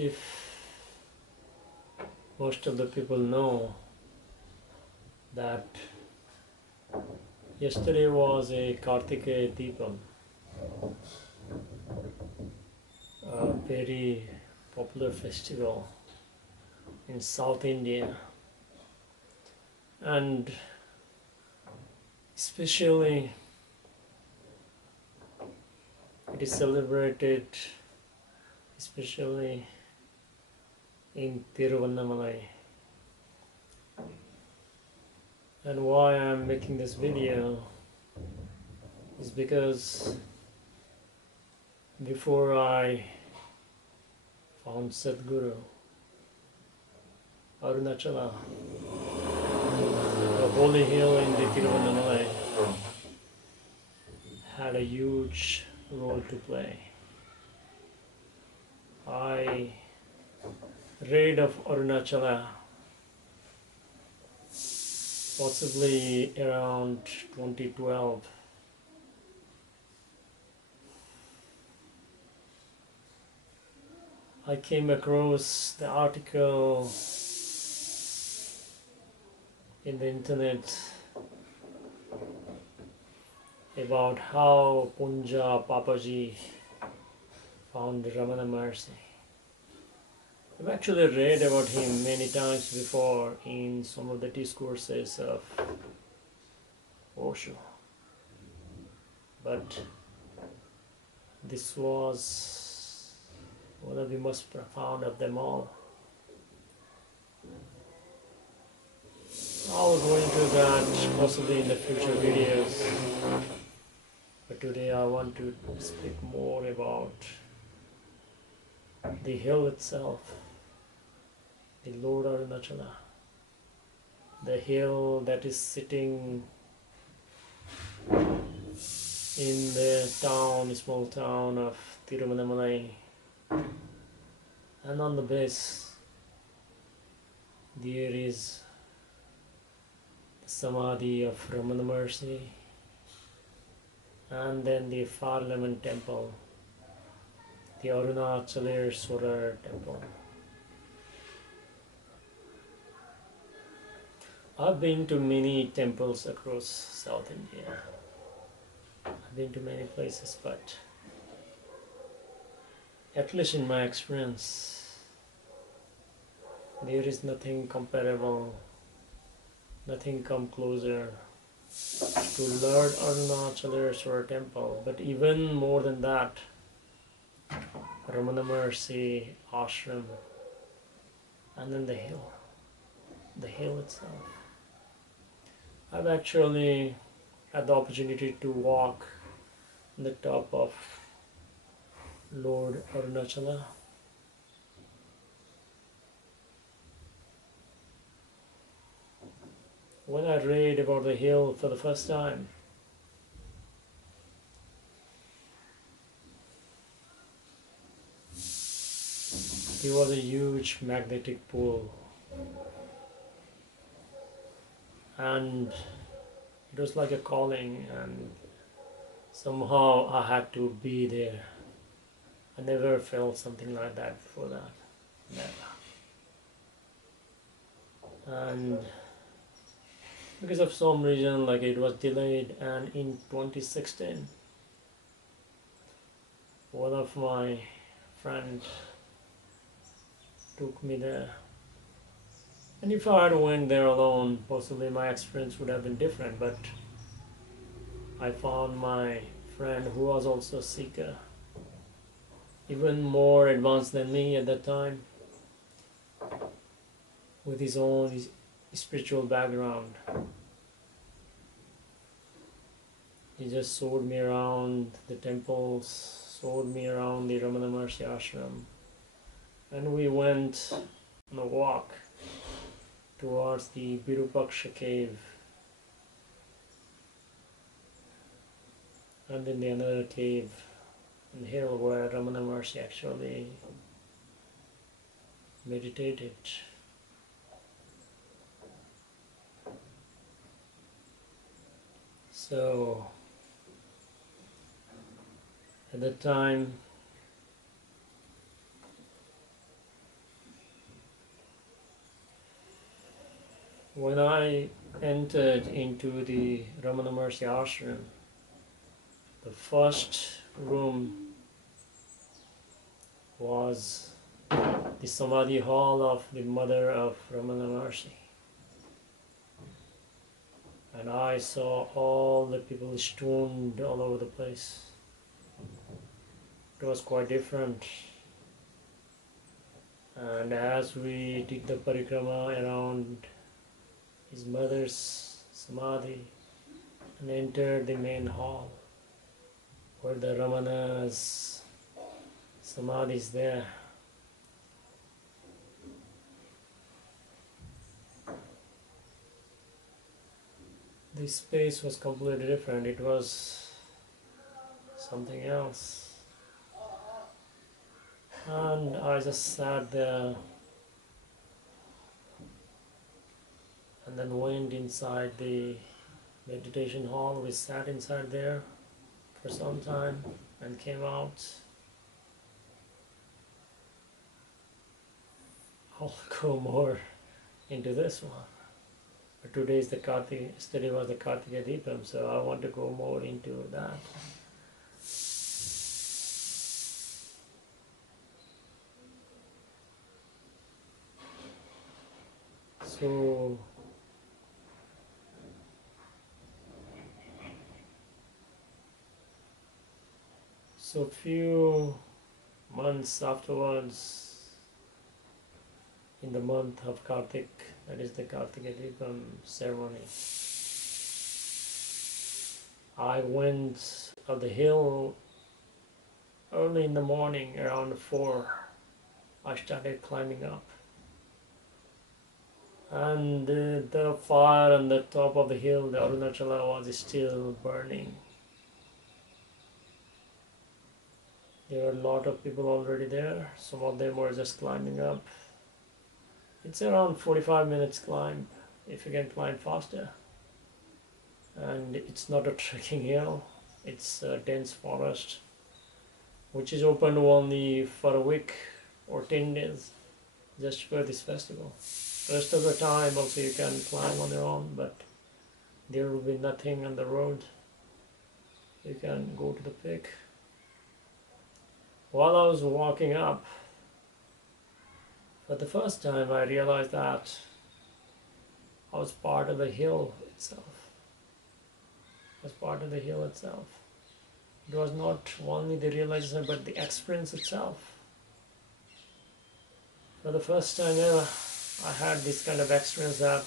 If most of the people know that yesterday was a Karthigai Deepam, a very popular festival in South India, and especially it is celebrated especially in Tiruvannamalai. And why I am making this video is because before I found Sadhguru, Arunachala, the holy hill in the Tiruvannamalai, had a huge role to play. I read of Arunachala possibly around 2012. I came across the article in the internet about how Punja Papaji found Ramana Mercy. I've actually read about him many times before in some of the discourses of Osho, but this was one of the most profound of them all. I'll go into that possibly in the future videos, but today I want to speak more about the hill itself, the Lord Arunachala, the hill that is sitting in the town, small town of Tiruvannamalai, and on the base there is the Samadhi of Ramana Mercy, and then the Parliament Temple, the Arunachala Temple. I've been to many temples across South India. I've been to many places, but at least in my experience, there is nothing comparable, nothing come closer to Lord Arunachala Temple. But even more than that, Ramana Mercy Ashram, and then the hill itself. I've actually had the opportunity to walk on the top of Lord Arunachala. When I read about the hill for the first time, it was a huge magnetic pull, and it was like a calling, and somehow I had to be there. I never felt something like that before that, never. And because of some reason, like it was delayed, and in 2016, one of my friends took me there. And if I had went there alone, possibly my experience would have been different, but I found my friend who was also a seeker, even more advanced than me at that time, with his own spiritual background. He just showed me around the temples, showed me around the Ramana Mercy Ashram, and we went on a walk towards the Virupaksha cave, and then the another cave and hill where Ramana Mercy actually meditated. So at that time When I entered into the Ramana Maharshi ashram, the first room was the Samadhi hall of the mother of Ramana Maharshi. And I saw all the people stoned all over the place. It was quite different. And as we did the parikrama around his mother's Samadhi and entered the main hall where the Ramana's Samadhi is there, the space was completely different. It was something else. And I just sat there and then went inside the meditation hall. We sat inside there for some time and came out. I'll go more into this one. But today is yesterday was the Karthigai Deepam, so I want to go more into that. So few months afterwards, in the month of Kartik, that is the Karthigai Deepam ceremony, I went up the hill early in the morning, around 4. I started climbing up. And the fire on the top of the hill, the Arunachala, was still burning. There were a lot of people already there. Some of them were just climbing up. It's around 45 minutes climb if you can climb faster. And it's not a trekking hill. It's a dense forest which is open only for a week or 10 days just for this festival. Rest of the time also you can climb on your own, but there will be nothing on the road. You can go to the peak. While I was walking up, for the first time I realized that I was part of the hill itself. I was part of the hill itself. It was not only the realization but the experience itself. For the first time ever, I had this kind of experience that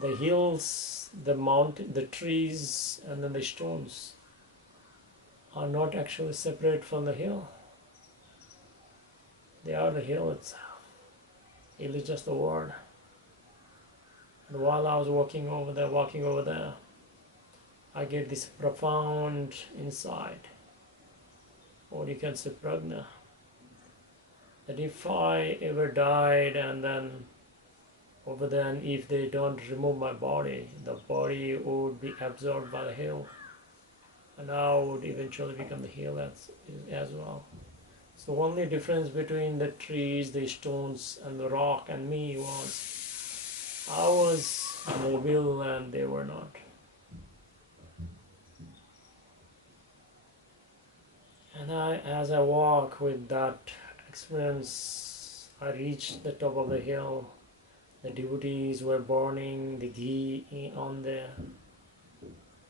the hills, the mountain, the trees, and then the stones are not actually separate from the hill. They are the hill itself. It is just the word. And while I was walking over there, I get this profound insight, or you can say prajna, that if I ever died and then over then if they don't remove my body, the body would be absorbed by the hill, and I would eventually become the hill as well. So only difference between the trees, the stones and the rock and me was I was mobile and they were not. And as I walk with that experience, I reached the top of the hill. The devotees were burning the ghee on the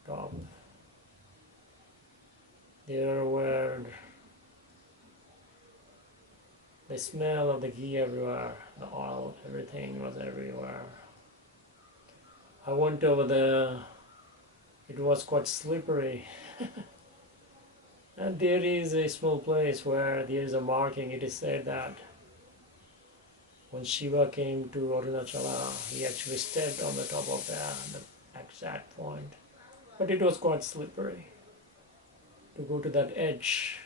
top. There were the smell of the ghee everywhere, the oil, everything was everywhere. I went over there. It was quite slippery. And there is a small place where there is a marking. It is said that when Shiva came to Arunachala, he actually stepped on the top of the exact point. But it was quite slippery. To go to that edge,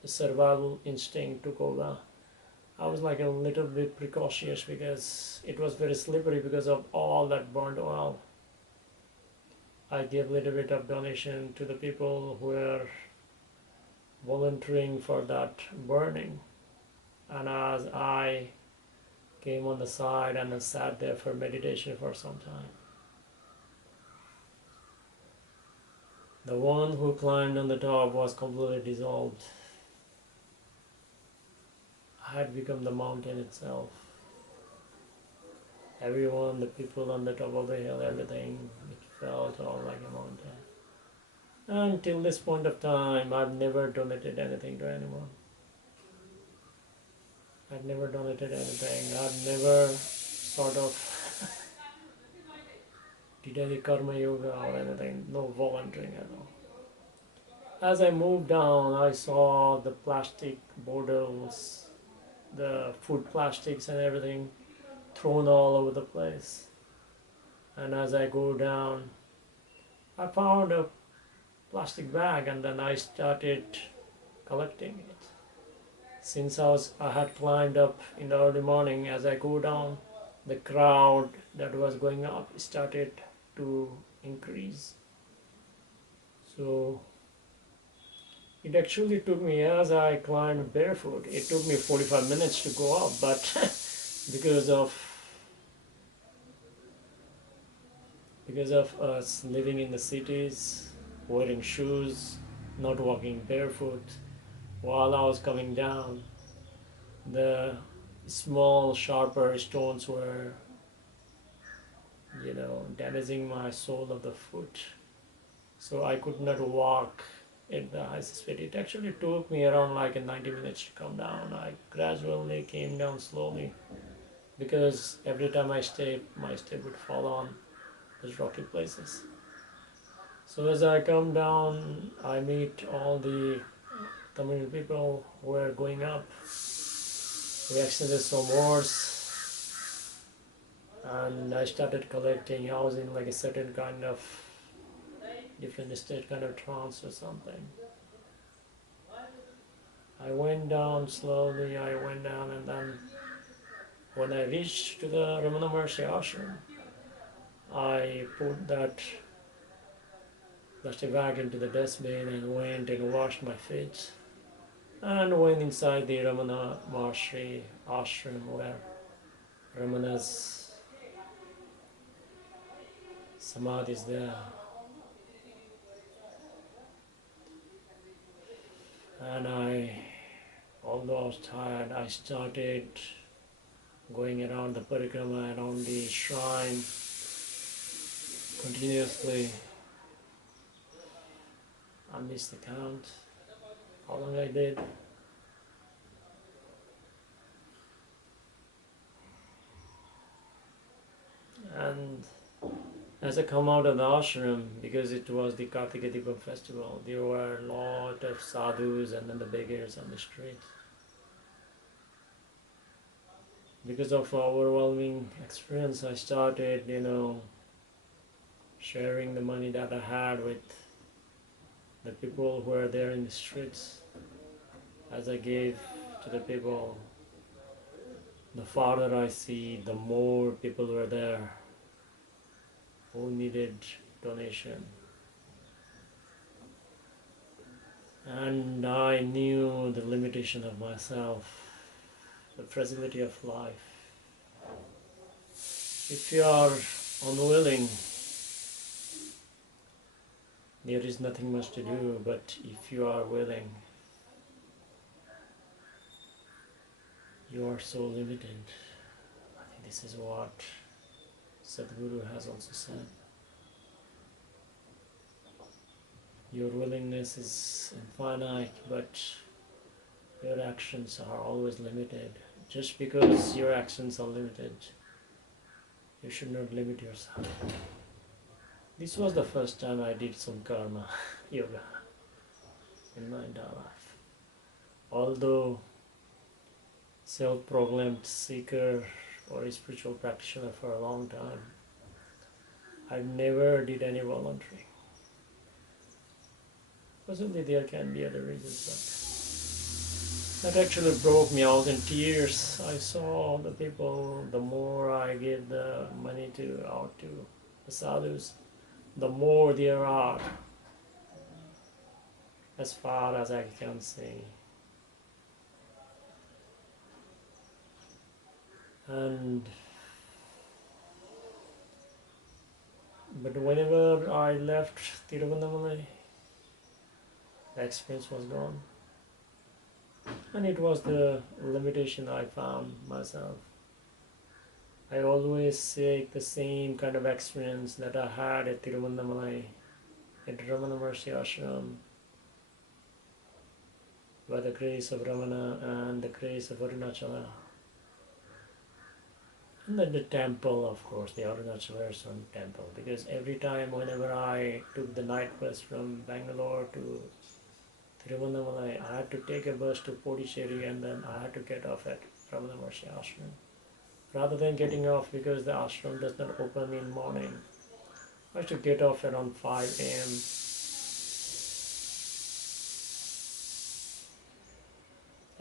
the survival instinct took over. I was like a little bit precautious because it was very slippery because of all that burnt oil. I gave a little bit of donation to the people who were volunteering for that burning. And as I came on the side and I sat there for meditation for some time. The one who climbed on the top was completely dissolved. I had become the mountain itself. Everyone, the people on the top of the hill, everything, it felt all like a mountain. And till this point of time, I've never donated anything to anyone. I've never donated anything. I've never sort of did any karma yoga or anything. No volunteering at all. As I moved down, I saw the plastic bottles, the food plastics and everything thrown all over the place. And as I go down, I found a plastic bag and then I started collecting it. Since I had climbed up in the early morning, as I go down, the crowd that was going up started to increase. So it actually took me, as I climbed barefoot, it took me 45 minutes to go up, but because of us living in the cities, wearing shoes, not walking barefoot, while I was coming down, the small sharper stones were, damaging my sole of the foot. So I could not walk at the highest speed. It actually took me around like 90 minutes to come down. I gradually came down slowly because every time I stepped, my step would fall on those rocky places. So as I come down, I meet all the Tamil people who were going up. We exchanged some words and I started collecting. I was in like a certain kind of different state, kind of trance or something. I went down slowly, and then when I reached to the Ramana Maharshi ashram, I put that plastic bag into the dustbin and went and washed my feet and went inside the Ramana Maharshi ashram where Ramana's samadhi is there. And although I was tired, I started going around the parikrama, around the shrine continuously. I missed the count, how long I did. And as I come out of the ashram, because it was the Karthigai Deepam festival, there were a lot of sadhus and then the beggars on the street. Because of overwhelming experience, I started, sharing the money that I had with the people who were there in the streets. As I gave to the people, the farther I see, the more people were there who needed donation. And I knew the limitation of myself, the fragility of life. If you are unwilling, there is nothing much to do, but if you are willing, you are so limited. I think this is what Sadhguru has also said. Your willingness is infinite, but your actions are always limited. Just because your actions are limited, you should not limit yourself. This was the first time I did some karma yoga in my entire life. Although self-proclaimed seeker or a spiritual practitioner for a long time, I never did any volunteering. Possibly there can be other reasons, but that actually broke me. I was in tears. I saw the people, the more I gave the money out to the sadhus, the more there are, as far as I can see. And but whenever I left Tiruvannamalai, the experience was gone. And it was the limitation I found myself. I always seek the same kind of experience that I had at Tiruvannamalai, at Ramana Mercy Ashram, by the grace of Ramana and the grace of Arunachala. And then the temple, of course, the Arunachala temple, because every time whenever I took the night bus from Bangalore to Tiruvannamalai, I had to take a bus to Pondicherry and then I had to get off at Ramana Mercy Ashram. Rather than getting off because the ashram does not open in morning, I have to get off around 5 a.m.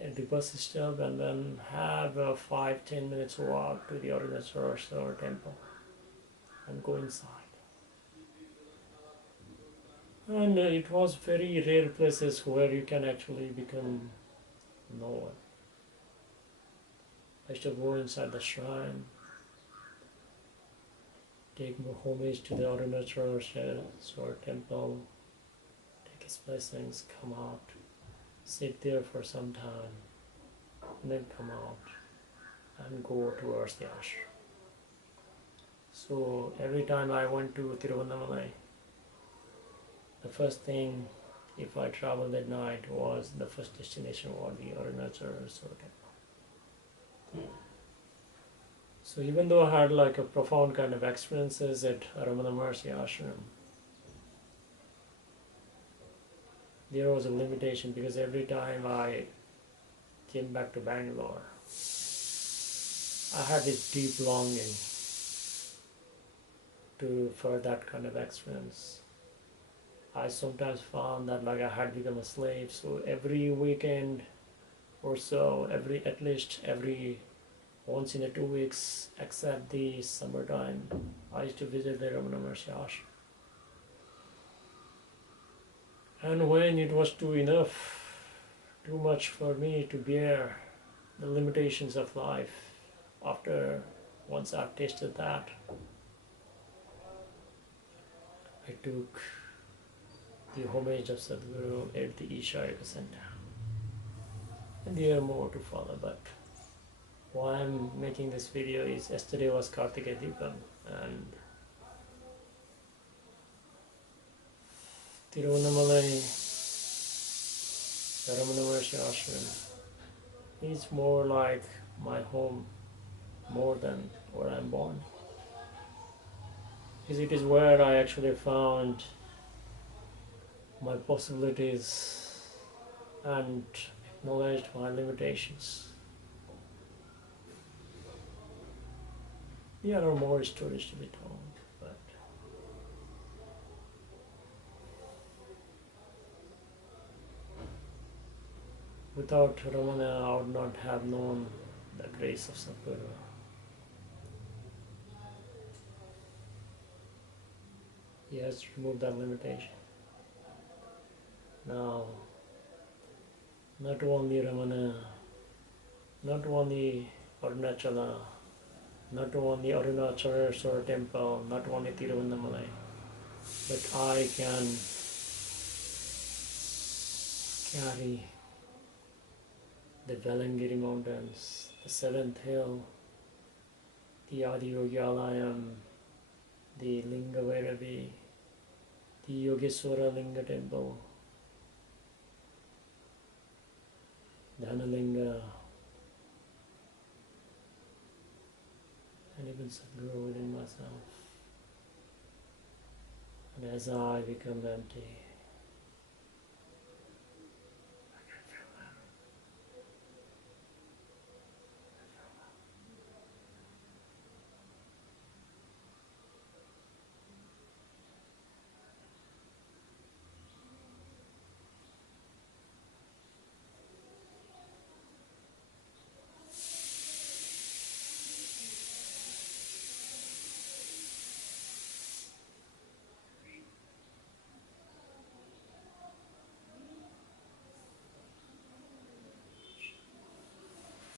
at the bus stop and then have a 5-10 minutes walk to the Arunachala temple and go inside. And it was very rare places where you can actually become known. I used to go inside the shrine, take homage to the Arunachala temple, take his blessings, come out, sit there for some time, and then come out and go towards the ashram. So every time I went to Tiruvannamalai, the first thing, if I traveled at night, was the first destination was the Arunachala temple. So even though I had like a profound kind of experiences at Ramana Mercy Ashram, there was a limitation because every time I came back to Bangalore, I had this deep longing for that kind of experience. I sometimes found that like I had become a slave, so every weekend or so, at least every once in a 2 weeks, except the summertime, I used to visit the Ramana Mercy Ashram. And when it was too much for me to bear the limitations of life, once I've tasted that, I took the homage of Sadhguru at the Ishaya Center. And there are more to follow, but why I'm making this video is yesterday was Karthigai Deepam, and Tiruvannamalai, the Ramanasramam ashram is more like my home, more than where I'm born. Because it is where I actually found my possibilities and acknowledged my limitations. There are more stories to be told, but without Ramana, I would not have known the grace of Sadhguru. He has removed that limitation. Now, not only Ramana, not only Arunachala, not only Arunachala temple, not only Tiruvannamalai, but I can carry the Velangiri mountains, the seventh hill, the Adiyogi Alayam, the Linga Vairavi, the Yogeswara Linga temple, Dhanalinga, and even Sadhguru within myself. And as I become empty,